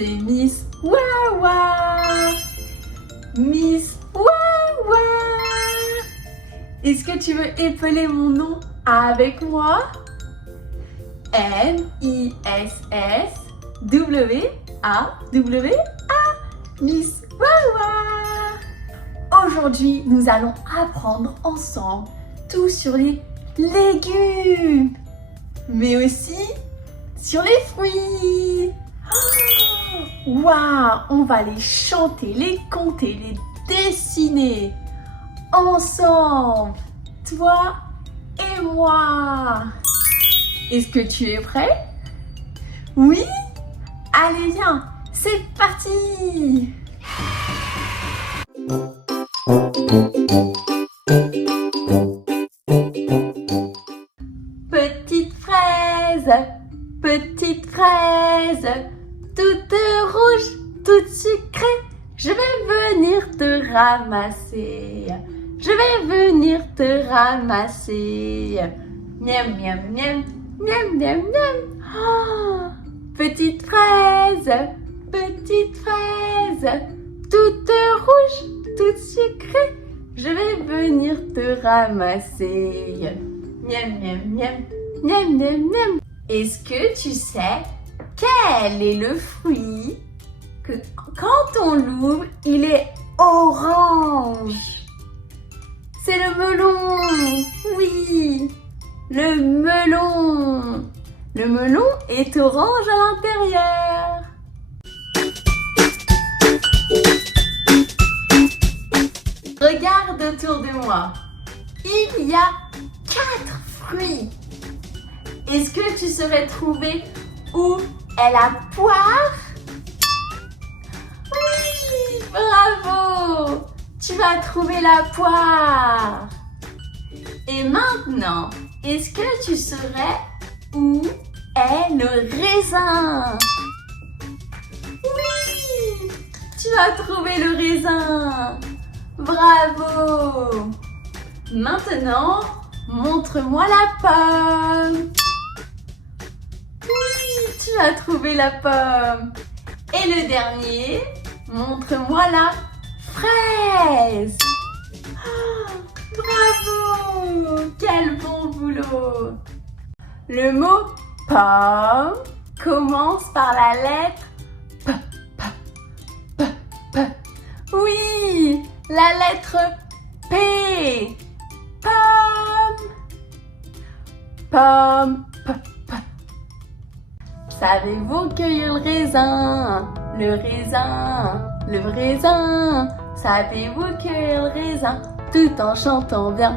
c'est Miss Wawa. Miss Wawa. Est-ce que tu veux épeler mon nom avec moi? M-I-S-S-W-A-W-A. Miss Wawa. Aujourd'hui, nous allons apprendre ensemble tout sur les légumes, mais aussi sur les fruits. Waouh, on va les chanter, les compter, les dessiner ensemble, toi et moi. Est-ce que tu es prêt? Oui? Allez, viens, c'est parti! Petite fraise, petite fraise, toute rouge, toute sucrée, je vais venir te ramasser. Je vais venir te ramasser. Miam, miam, miam, miam, miam, miam. Oh, petite fraise, toute rouge, toute sucrée, je vais venir te ramasser. Miam, miam, miam, miam, miam, miam. Est-ce que tu sais quel est le fruit que quand on l'ouvre, il est orange? C'est le melon. Oui, le melon. Le melon est orange à l'intérieur. Regarde autour de moi. Il y a 4 fruits. Est-ce que tu saurais trouver où est la poire? Oui, bravo! Tu vas trouver la poire. Et maintenant, est-ce que tu saurais où est le raisin? Oui, tu vas trouver le raisin. Bravo! Maintenant, montre-moi la pomme. Oui, tu as trouvé la pomme. Et le dernier, montre-moi la fraise. Oh, bravo! Quel bon boulot! Le mot pomme commence par la lettre P, P, P, P. Oui, la lettre P. Pomme. Pomme, P, P. Savez-vous cueillir le raisin? Le raisin, le raisin. Savez-vous cueillir le raisin tout en chantant bien?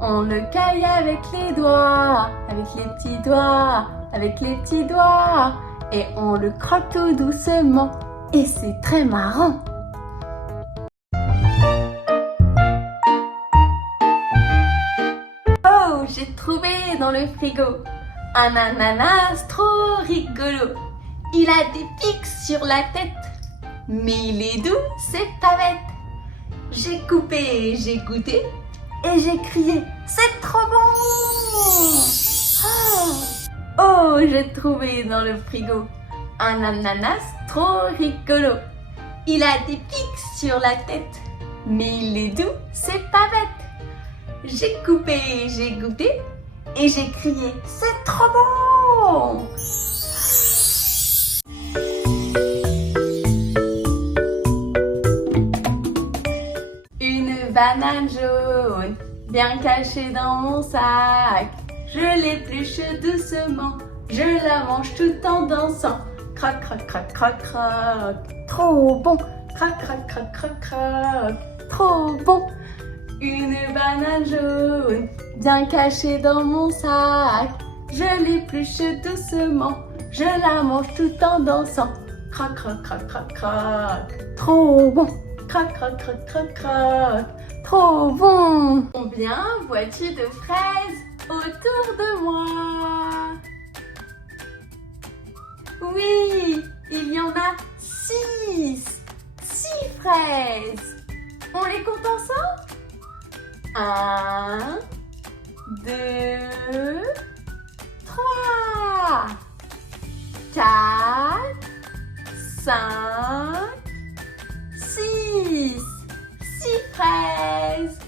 On le cueille avec les doigts, avec les petits doigts, avec les petits doigts. Et on le croque tout doucement. Et c'est très marrant. Oh, j'ai trouvé dans le frigo un ananas trop rigolo. Il a des pics sur la tête, mais il est doux, c'est pas bête. J'ai coupé, j'ai goûté et j'ai crié, c'est trop bon! Oh, j'ai trouvé dans le frigo un ananas trop rigolo. Il a des pics sur la tête, mais il est doux, c'est pas bête. J'ai coupé, j'ai goûté et j'ai crié, c'est trop bon! Une banane jaune, bien cachée dans mon sac. Je l'épluche doucement, je la mange tout en dansant. Croc, croc, croc, croc, croc, trop bon. Croc, croc, croc, croc, croc, trop bon. Une banane jaune, bien cachée dans mon sac. Je l'épluche doucement, je la mange tout en dansant. Croc, croc, croc, croc, croc, trop bon. Croc, croc, croc, croc, croc, trop bon. Combien vois-tu de fraises autour de moi? Oui, il y en a 6. 6 fraises. On les compte ensemble? 1, 2, 3, 4, 5, 6. 6 fraises.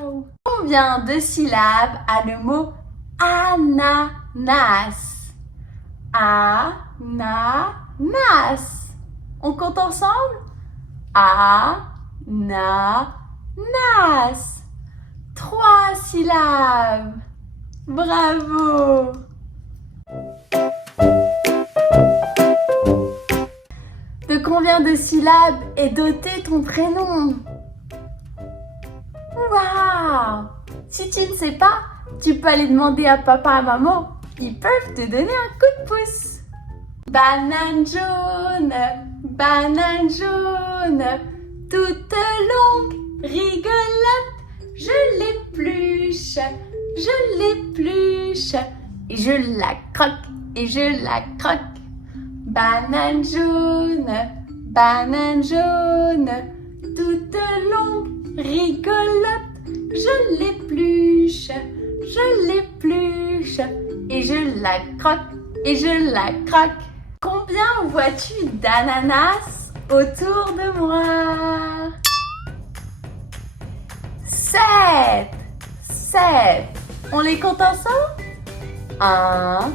Waouh! Combien de syllabes a le mot ananas? Ananas. On compte ensemble? Ananas. 3 syllabes. Bravo! De combien de syllabes est doté ton prénom? Waouh! Si tu ne sais pas, tu peux aller demander à papa et maman. Ils peuvent te donner un coup de pouce. Banane jaune, toute longue, rigolote. Je l'épluche, et je la croque, Banane jaune, toute longue, rigolote. Je l'épluche, et je la croque, Combien vois-tu d'ananas autour de moi? 7. On les compte ensemble? 1,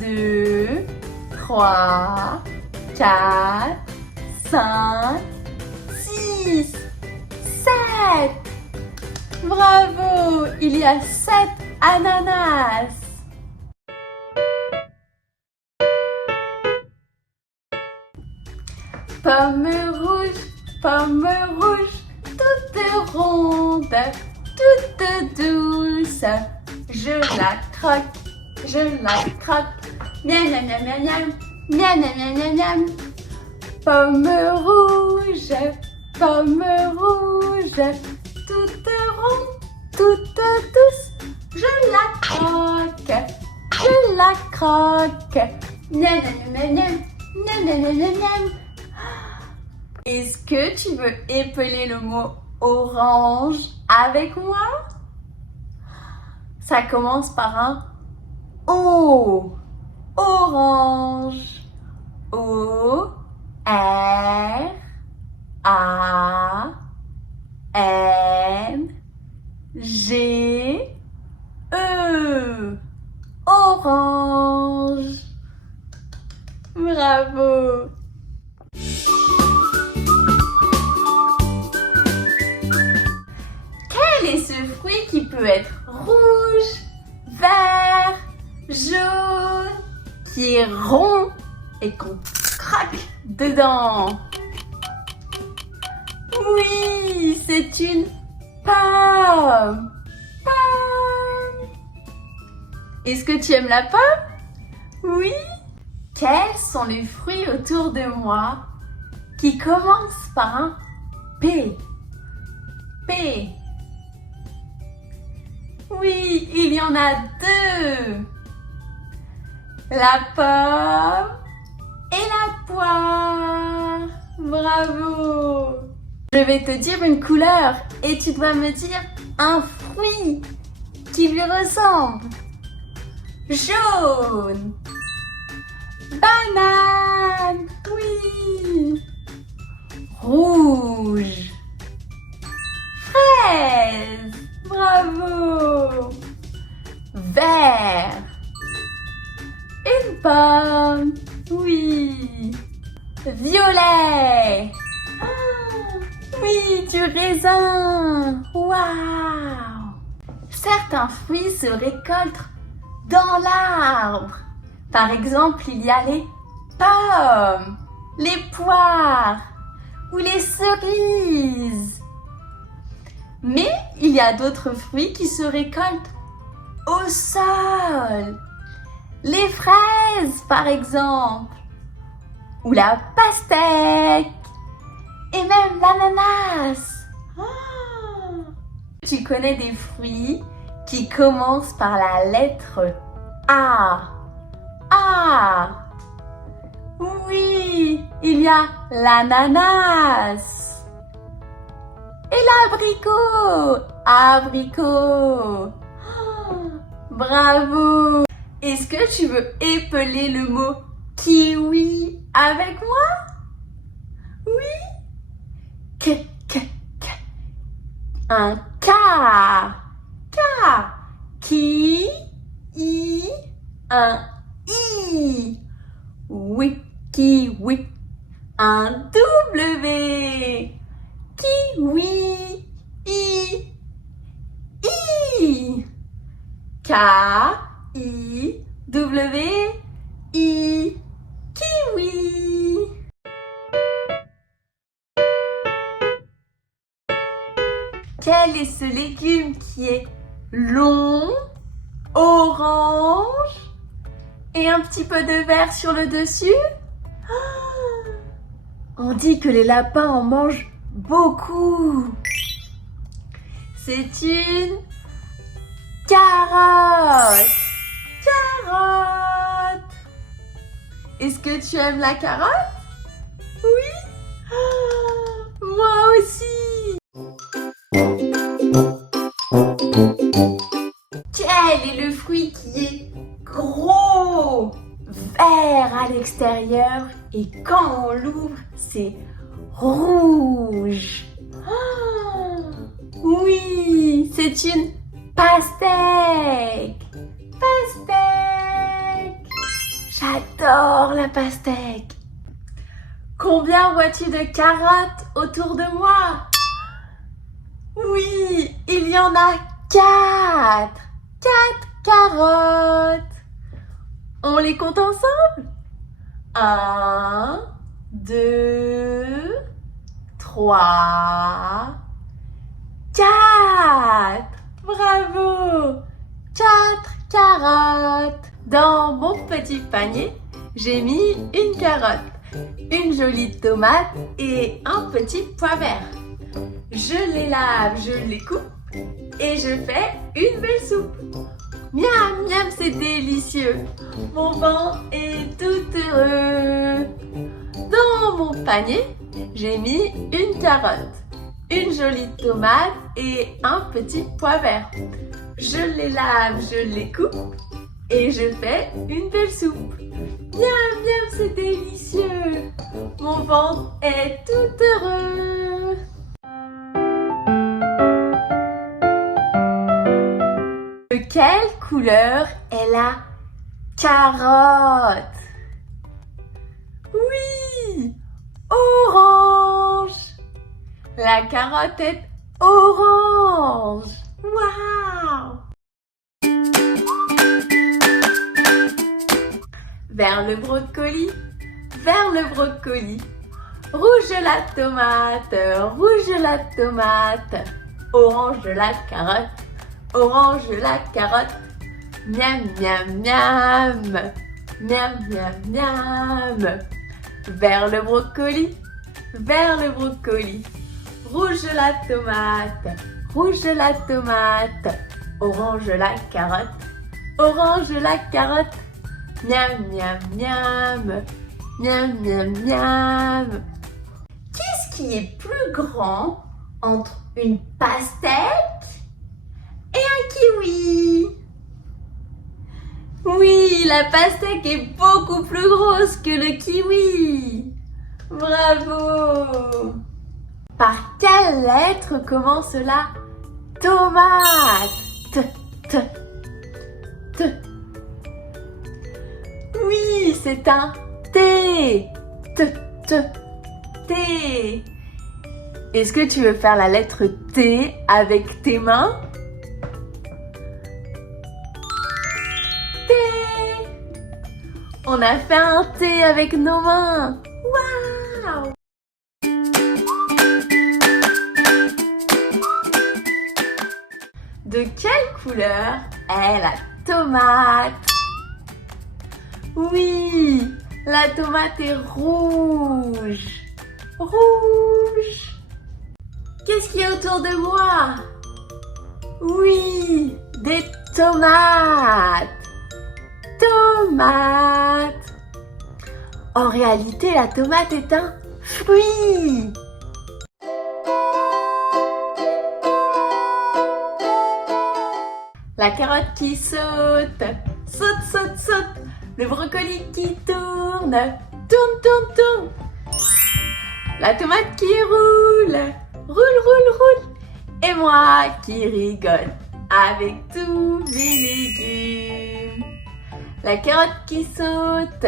2, 3, 4, 5, 6, 7. Bravo! Il y a 7 ananas. Pomme rouge, toute ronde, toute douce. Je la croque, Miam, miam, miam, miam, miam, miam, miam, miam, miam, miam. Pomme rouge, toute ronde, toute douce. Je la croque, Miam, miam, miam, miam, miam, miam, miam, miam, miam. Est-ce que tu veux épeler le mot orange avec moi? Ça commence par un O. Orange. O, R, A, N, G, E. Orange. Bravo. Quel est ce fruit qui peut être rouge, vert, jaune, qui est rond et qu'on craque dedans? Oui, c'est une pomme. Est-ce que tu aimes la pomme? Oui. Quels sont les fruits autour de moi qui commencent par un P? P. Oui, il y en a 2. La pomme et la poire. Bravo. Je vais te dire une couleur et tu dois me dire un fruit qui lui ressemble. Jaune. Banane. Oui. Rouge. Fraise. Bravo. Vert. Une pomme. Oui. Violet. Oui, du raisin. Waouh. Certains fruits se récoltent dans l'arbre. Par exemple, il y a les pommes, les poires ou les cerises. Mais il y a d'autres fruits qui se récoltent au sol. Les fraises, par exemple, ou la pastèque, et même l'ananas. Tu connais des fruits qui commencent par la lettre A. A. Oui, il y a l'ananas. Et l'abricot. Abricot. Bravo. Est-ce que tu veux épeler le mot kiwi Avec moi? Oui? K. Un K. K. Qui? I. Un I. Oui, kiwi. Un W. Kiwi. I. I. K. I. W. I. Kiwi. Quel est ce légume qui est long, orange et un petit peu de vert sur le dessus? On dit que les lapins en mangent beaucoup. C'est une carotte. Carotte. Est-ce que tu aimes la carotte? Oui? Moi aussi. Quel est le fruit qui est gros, vert à l'extérieur et quand on l'ouvre, c'est rouge? Oui, c'est une pastèque. Pastèque. J'adore la pastèque. Combien vois-tu de carottes autour de moi? Oui, il y en a 4. 4 carottes. On les compte ensemble? 1, 2, 3, 4. Bravo! 4 carottes. Dans mon petit panier, j'ai mis une carotte, une jolie tomate et un petit pois vert. Je les lave, je les coupe et je fais une belle soupe. Miam, miam, c'est délicieux. Mon ventre est tout heureux. Dans mon panier, j'ai mis une carotte, une jolie tomate et un petit pois vert. Je les lave, je les coupe et je fais une belle soupe. Miam, miam, c'est délicieux. Mon ventre est tout heureux. De quelle couleur est la carotte? Oui, orange. La carotte est orange. Waouh! Vers le brocoli, vers le brocoli. Rouge la tomate, rouge la tomate. Orange la carotte, orange la carotte. Miam, miam, miam. Miam, miam, miam. Vers le brocoli, vers le brocoli. Rouge la tomate, rouge la tomate. Orange la carotte, orange la carotte. Miam, miam, miam. Miam, miam, miam. Qu'est-ce qui est plus grand entre une pastèque et un kiwi? Oui, la pastèque est beaucoup plus grosse que le kiwi. Bravo! Par quelle lettre commence la tomate? T. Oui, c'est un T. T. Est-ce que tu veux faire la lettre T avec tes mains? T. On a fait un T avec nos mains. Waouh! De quelle couleur est la tomate? Oui, la tomate est rouge. Rouge. Qu'est-ce qu'il y a autour de moi? Oui, des tomates. Tomates. En réalité, la tomate est un fruit. La carotte qui saute. Saute, saute, saute. Le brocoli qui tourne. Tourne, tourne, tourne. La tomate qui roule, roule, roule, roule. Et moi qui rigole avec tous mes légumes. La carotte qui saute,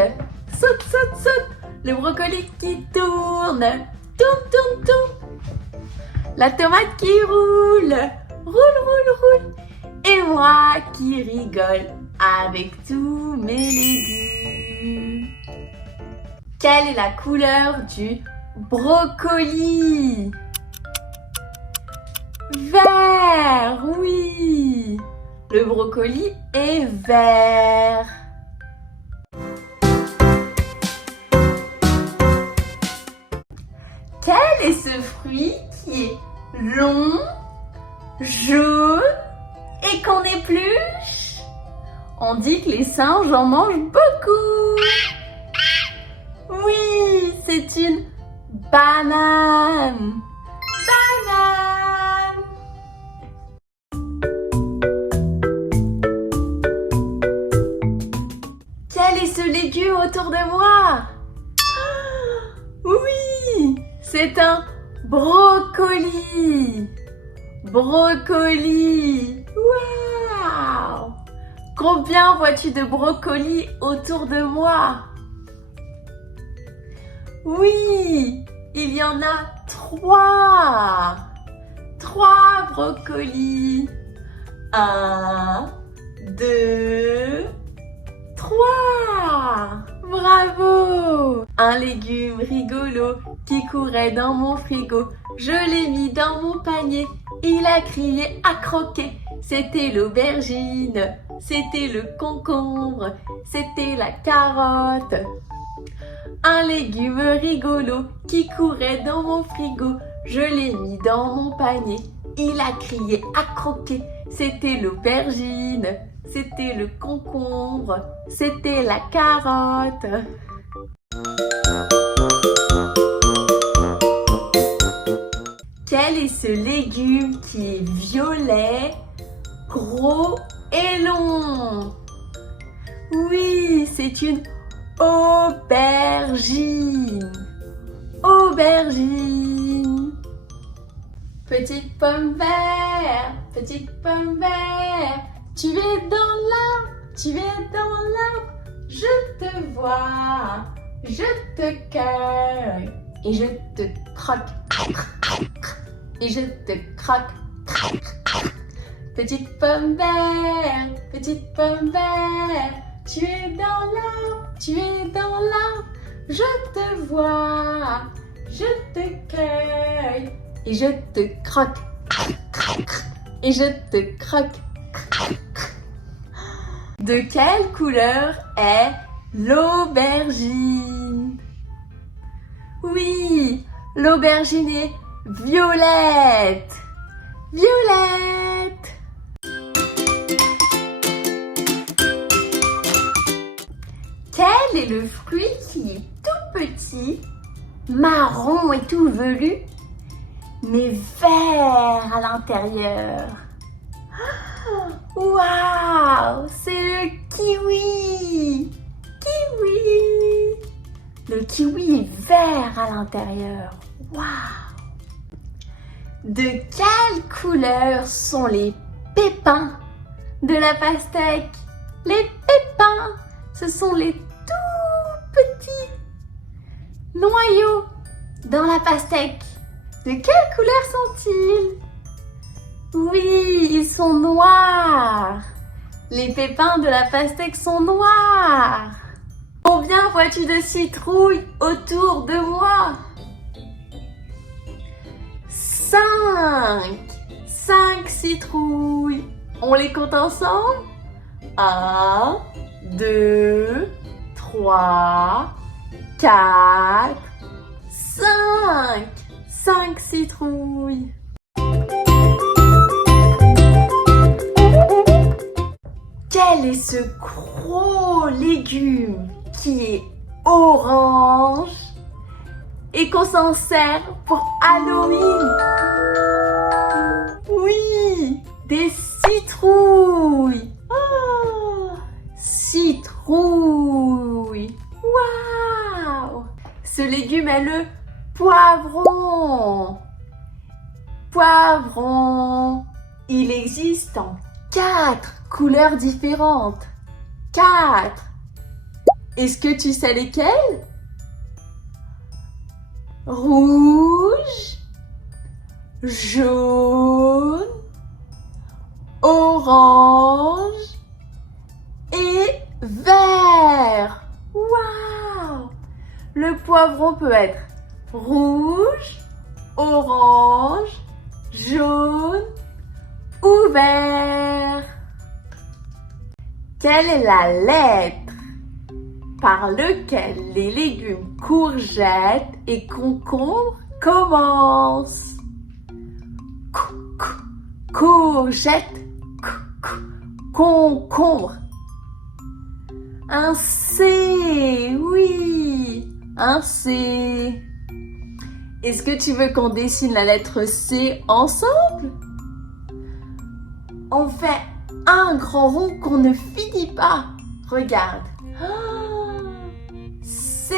saute, saute, saute. Le brocoli qui tourne, tourne, tourne, tourne. La tomate qui roule, roule, roule, roule. Et moi qui rigole avec tous mes légumes. Quelle est la couleur du brocoli? Vert, oui. Le brocoli est vert. Quel est ce fruit qui est long, jaune et qu'on épluche? On dit que les singes en mangent beaucoup. Oui, c'est une banane. Banane. Quel est ce légume autour de moi? Oui, c'est un brocoli. Brocoli. Waouh! Combien vois-tu de brocolis autour de moi? Oui, il y en a 3. 3 brocolis. 1, 2, 3. Bravo! Un légume rigolo qui courait dans mon frigo. Je l'ai mis dans mon panier. Il a crié à croquer. C'était l'aubergine. C'était le concombre. C'était la carotte. Un légume rigolo qui courait dans mon frigo. Je l'ai mis dans mon panier. Il a crié à croquer. C'était l'aubergine. C'était le concombre. C'était la carotte. Quel est ce légume qui est violet, gros et long? Oui, c'est une aubergine. Aubergine. Petite pomme verte, tu es dans l'arbre, tu es dans l'arbre. Je te vois, je te cueille et je te croque. Et je te croque. Petite pomme verte, tu es dans l'arbre, tu es dans l'arbre. Je te vois, je te cueille et je te croque. Et je te croque. De quelle couleur est l'aubergine? Oui, l'aubergine est violette. Violette. Quel est le fruit qui est tout petit, marron et tout velu, mais vert à l'intérieur? Waouh, c'est le kiwi. Kiwi. Le kiwi est vert à l'intérieur. Waouh. De quelle couleur sont les pépins de la pastèque? Les pépins, ce sont les tout petits noyaux dans la pastèque. De quelle couleur sont-ils? Oui, ils sont noirs. Les pépins de la pastèque sont noirs. Combien vois-tu de citrouilles autour de moi? 5. 5 citrouilles. On les compte ensemble? 1, 2, 3, 4, 5. 5 citrouilles. Quel est ce gros légume qui est orange et qu'on s'en sert pour Halloween? Oui, des citrouilles. Oh, citrouilles. Waouh! Ce légume est le poivron. Poivron. Il existe en 4 couleurs différentes. 4. Est-ce que tu sais lesquelles? Rouge, jaune, orange et vert. Waouh! Le poivron peut être rouge, orange, jaune ou vert. Quelle est la lettre par laquelle les légumes courgettes et concombres commencent? Courgette, concombre. Un C, oui, un C. Est-ce que tu veux qu'on dessine la lettre C ensemble? On fait un grand rond qu'on ne finit pas. Regarde. C.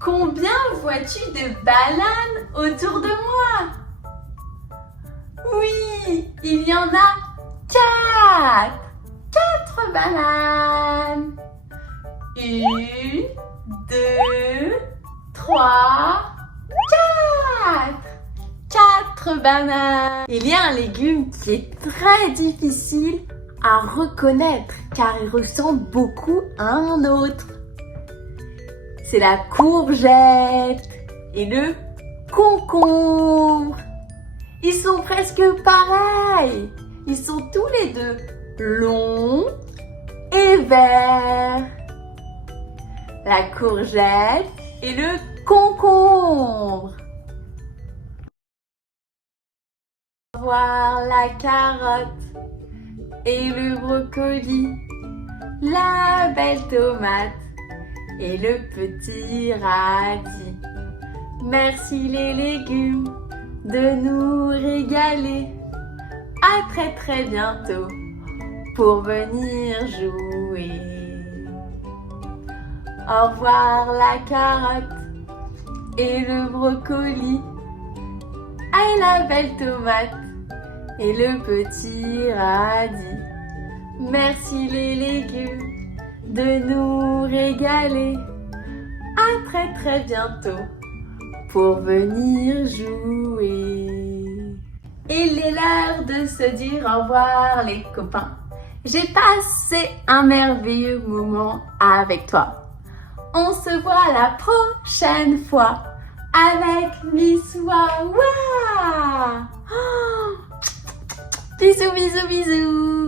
Combien vois-tu de bananes autour de moi? Oui, il y en a 4. 4 bananes. 1, 2, 3, 4. 4 bananes. Il y a un légume qui est très difficile à reconnaître car il ressemble beaucoup à un autre. C'est la courgette et le concombre. Ils sont presque pareils. Ils sont tous les deux longs et verts. La courgette et le concombre. Voir la carotte et le brocoli, la belle tomate et le petit radis. Merci les légumes de nous régaler. À très très bientôt pour venir jouer. Au revoir la carotte et le brocoli, et la belle tomate et le petit radis. Merci les légumes de nous régaler. À très très bientôt pour venir jouer. Il est l'heure de se dire au revoir les copains. J'ai passé un merveilleux moment avec toi. On se voit la prochaine fois avec Miss Wawa. Oh, bisous, bisous, bisous.